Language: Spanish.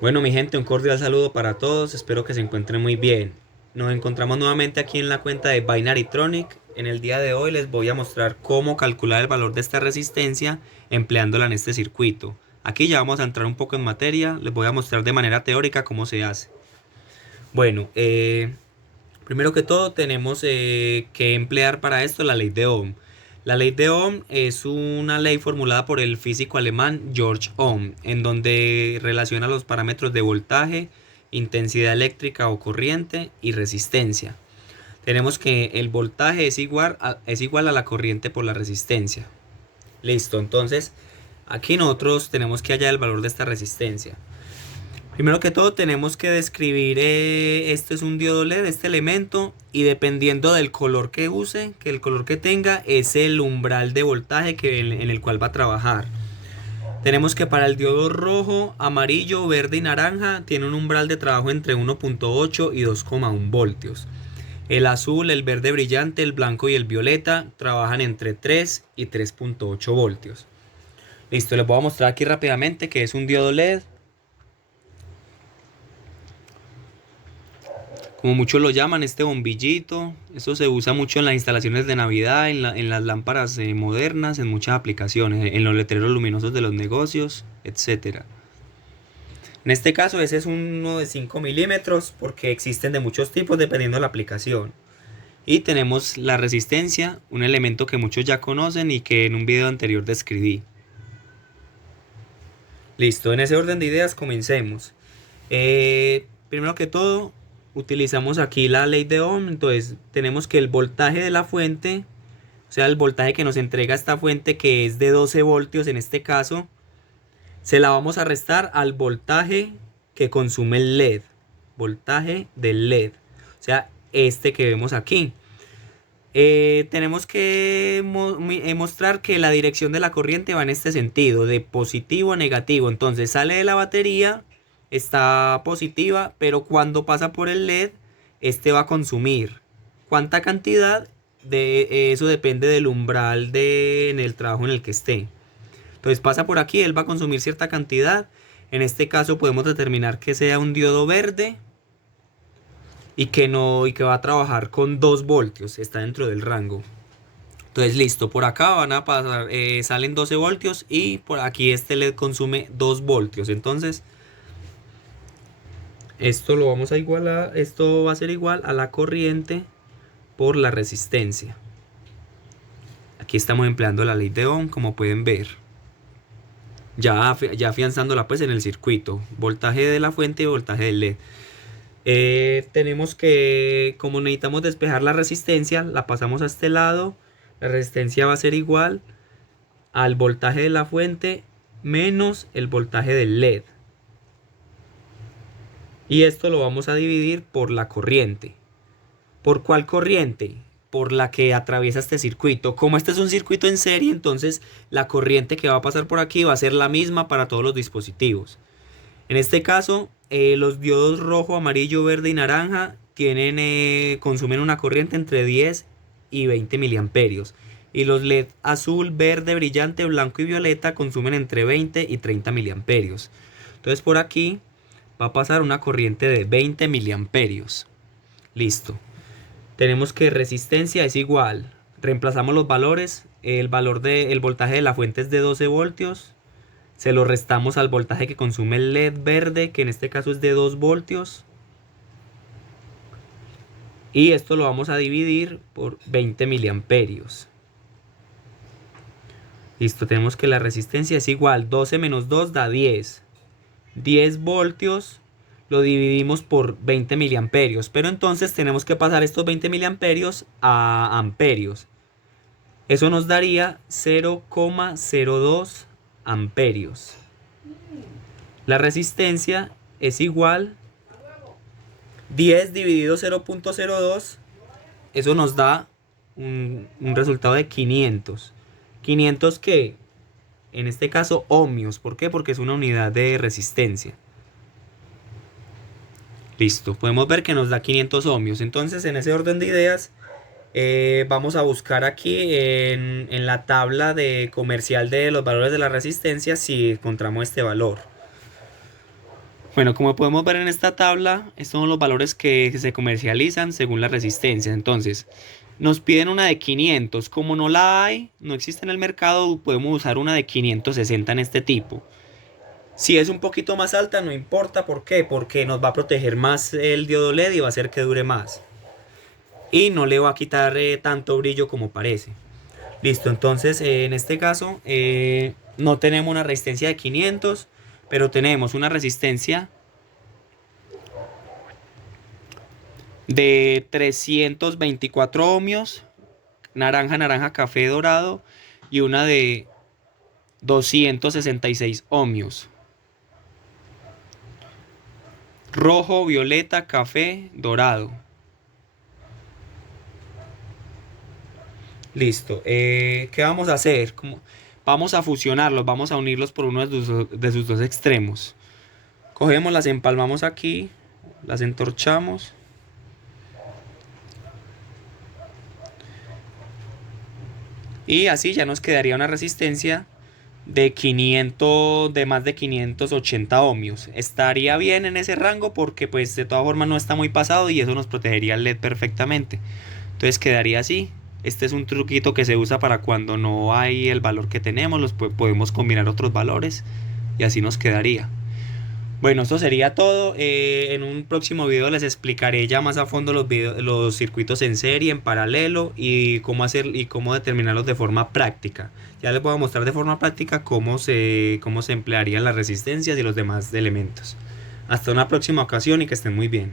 Bueno, mi gente, un cordial saludo para todos, espero que se encuentren muy bien. Nos encontramos nuevamente aquí en la cuenta de Binarytronic. En el día de hoy les voy a mostrar cómo calcular el valor de esta resistencia empleándola en este circuito. Aquí ya vamos a entrar un poco en materia, les voy a mostrar de manera teórica cómo se hace. Bueno, primero que todo tenemos que emplear para esto la ley de Ohm. La ley de Ohm es una ley formulada por el físico alemán George Ohm, en donde relaciona los parámetros de voltaje, intensidad eléctrica o corriente y resistencia. Tenemos que el voltaje es igual a la corriente por la resistencia. Listo, entonces aquí nosotros tenemos que hallar el valor de esta resistencia. Primero que todo tenemos que describir, esto es un diodo LED, este elemento, y dependiendo del color que use, que el color que tenga, es el umbral de voltaje en el cual va a trabajar. Tenemos que para el diodo rojo, amarillo, verde y naranja tiene un umbral de trabajo entre 1.8 y 2,1 voltios. El azul, el verde brillante, el blanco y el violeta trabajan entre 3 y 3.8 voltios. Listo, les voy a mostrar aquí rápidamente que es un diodo LED. Como muchos lo llaman, este bombillito. Eso se usa mucho en las instalaciones de Navidad, en las lámparas modernas, en muchas aplicaciones, en los letreros luminosos de los negocios, etcétera. En este caso, ese es uno de 5 milímetros porque existen de muchos tipos dependiendo de la aplicación. Y tenemos la resistencia, un elemento que muchos ya conocen y que en un video anterior describí. Listo, en ese orden de ideas comencemos. Primero que todo, utilizamos aquí la ley de Ohm. Entonces tenemos que el voltaje de la fuente, o sea, el voltaje que nos entrega esta fuente, que es de 12 voltios en este caso, se la vamos a restar al voltaje que consume el LED. Voltaje del LED, o sea, este que vemos aquí. Tenemos que mostrar que la dirección de la corriente va en este sentido, de positivo a negativo. Entonces sale de la batería, está positiva, pero cuando pasa por el LED, este va a consumir. ¿Cuánta cantidad? De eso depende del umbral en el trabajo en el que esté. Entonces pasa por aquí, él va a consumir cierta cantidad. En este caso podemos determinar que sea un diodo verde y que no y que va a trabajar con 2 voltios, está dentro del rango. Entonces listo, por acá van a pasar, salen 12 voltios y por aquí este LED consume 2 voltios. Entonces esto lo vamos a igualar, esto va a ser igual a la corriente por la resistencia. Aquí estamos empleando la ley de Ohm, como pueden ver. Ya afianzándola pues en el circuito, voltaje de la fuente y voltaje del LED. Tenemos que, como necesitamos despejar la resistencia, la pasamos a este lado. La resistencia va a ser igual al voltaje de la fuente menos el voltaje del LED. Y esto lo vamos a dividir por la corriente. ¿Por cuál corriente? Por la que atraviesa este circuito. Como este es un circuito en serie, entonces la corriente que va a pasar por aquí va a ser la misma para todos los dispositivos. En este caso, los diodos rojo, amarillo, verde y naranja consumen una corriente entre 10 y 20 miliamperios. Y los LED azul, verde, brillante, blanco y violeta consumen entre 20 y 30 miliamperios. Entonces por aquí va a pasar una corriente de 20 miliamperios. Listo. Tenemos que resistencia es igual. Reemplazamos los valores. El voltaje de la fuente es de 12 voltios. Se lo restamos al voltaje que consume el LED verde, que en este caso es de 2 voltios. Y esto lo vamos a dividir por 20 miliamperios. Listo, tenemos que la resistencia es igual. 12 menos 2 da 10. 10 voltios lo dividimos por 20 miliamperios. Pero entonces tenemos que pasar estos 20 miliamperios a amperios. Eso nos daría 0,02 amperios. La resistencia es igual 10 dividido 0,02. Eso nos da un resultado de 500. 500 que en este caso ohmios. ¿Por qué? Porque es una unidad de resistencia. Listo. Podemos ver que nos da 500 ohmios. Entonces en ese orden de ideas vamos a buscar aquí en la tabla comercial de los valores de la resistencia si encontramos este valor. Bueno, como podemos ver en esta tabla, estos son los valores que se comercializan según la resistencia. Entonces, nos piden una de 500. Como no la hay, no existe en el mercado, podemos usar una de 560 en este tipo. Si es un poquito más alta, no importa. ¿Por qué? Porque nos va a proteger más el diodo LED y va a hacer que dure más. Y no le va a quitar tanto brillo como parece. Listo, entonces en este caso no tenemos una resistencia de 500, pero tenemos una resistencia de 324 ohmios, naranja, naranja, café, dorado, y una de 266 ohmios. Rojo, violeta, café, dorado. Listo. ¿Qué vamos a hacer? Vamos a fusionarlos, vamos a unirlos por uno de sus dos extremos. Cogemos, las empalmamos aquí, las entorchamos. Y así ya nos quedaría una resistencia de más de 580 ohmios. Estaría bien en ese rango porque pues de todas formas no está muy pasado y eso nos protegería el LED perfectamente. Entonces quedaría así. Este es un truquito que se usa para cuando no hay el valor que tenemos, podemos combinar otros valores y así nos quedaría. Bueno, esto sería todo. En un próximo video les explicaré ya más a fondo los circuitos en serie, en paralelo y cómo hacer y cómo determinarlos de forma práctica. Ya les voy a mostrar de forma práctica cómo se emplearían las resistencias y los demás elementos. Hasta una próxima ocasión y que estén muy bien.